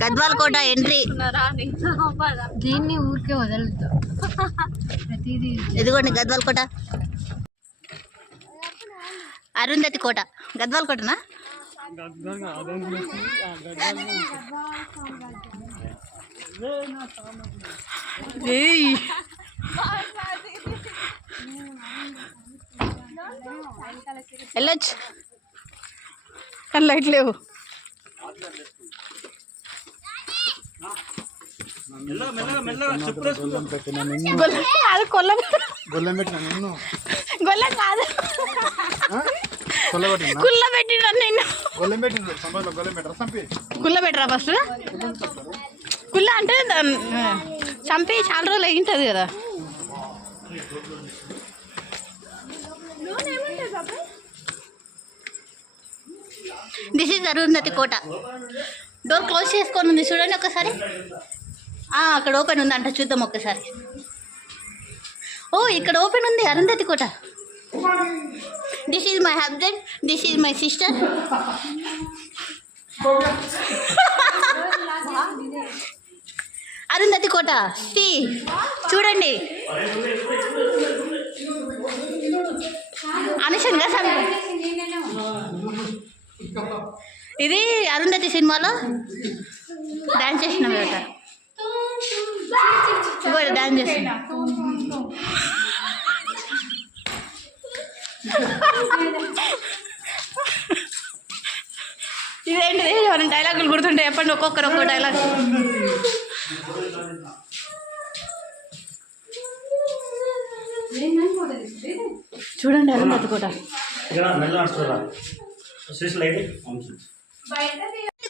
గద్వాల్ కోట entry. దీన్ని ఊరికే వదలదు. ఎదుగోండి గద్వాల్ కోట, అరుంధతి కోట. గద్వాల్ కోటనా? వెళ్ళొచ్చు కానీ లైట్ లేవు. అది కొల్ల గొల్ల కాదు, కుల్ల పెట్టిన నేను. కుల్ల పెట్టరా ఫస్ట్? కుల్ల అంటే చంపి చాలా రోజులు అయింటుంది కదా. This is Arundhati Kota. Door close చేసుకొని ఉంది చూడండి ఒకసారి. అక్కడ ఓపెన్ ఉందంట, చూద్దాం ఒక్కసారి. ఓ ఇక్కడ ఓపెన్ ఉంది అరుంధతి కోట. This is my husband, this is my sister. Arundhati కోట చూడండి. అనుషంగా సార్, ఇది అరుంధతి సినిమాలో డాన్స్ చేసిన వేట. డాన్స్ చేసిన ఇదేంటిది? మనం డైలాగులు గుర్తుంటాయి, చెప్పండి ఒక్కొక్కరు ఒక్కో డైలాగ్. చూడండి అరుంధతి కోట.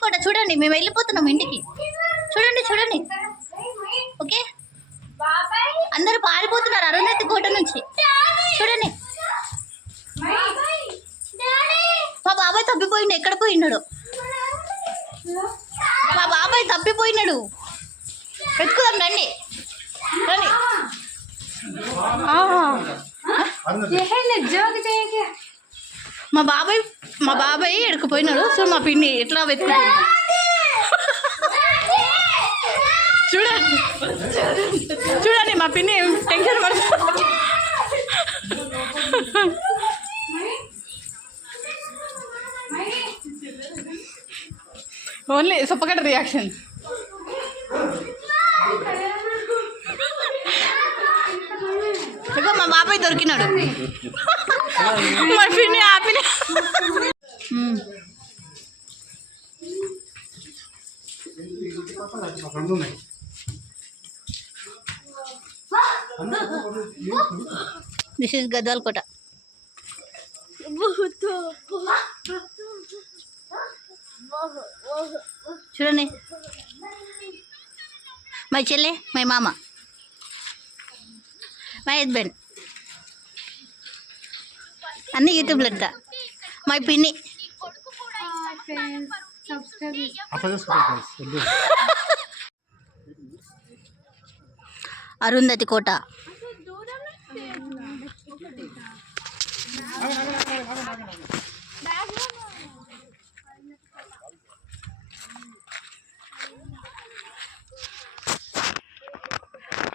కోట చూడండి, మేము వెళ్ళిపోతున్నాం ఇంటికి. చూడండి చూడండి, ఓకే అందరూ పారిపోతున్నారు అరుంధతి కోట నుంచి. చూడండి మా బాబాయ్ తప్పిపోయిండు. ఎక్కడ పోయినాడు మా బాబాయ్? తప్పిపోయినాడు. వెతుకుదాం రండి రండి. మా బాబాయ్ ఎడుకుపోయినాడు. సో మా పిన్ని ఎట్లా వెతుకుతుంది చూడండి. చూడండి మా పిన్ని టెన్షన్ పడుతుంది. ఓన్లీ సొప్పకట్ట రియాక్షన్. మా బాబాయ్ దొరికినాడు. మా పిన్ని ఆపిన. దిస్ ఈజ్ గద్వాల్ కోట. చూడండి మై చెల్లె, మై మామ, మై హస్బెండ్, అన్నీ యూట్యూబ్లో అంతా. మై పిన్ని. అరుంధతి కోట.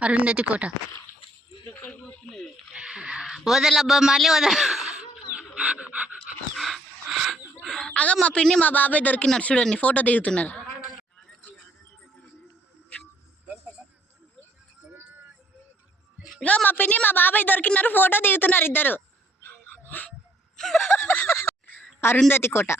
అరుంధతి కోట. వదలబ్బా మళ్ళీ వదల. అగా మా పిన్ని మా బాబాయ్ దొరికినారు. చూడండి ఫోటో దిగుతున్నారు. ఇగో మా పిన్ని మా బాబాయ్ దొరికినారు, ఫోటో దిగుతున్నారు ఇద్దరు. అరుంధతి కోట.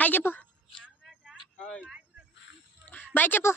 హాయ్ చెప్పు, బాయ్ చెప్పు.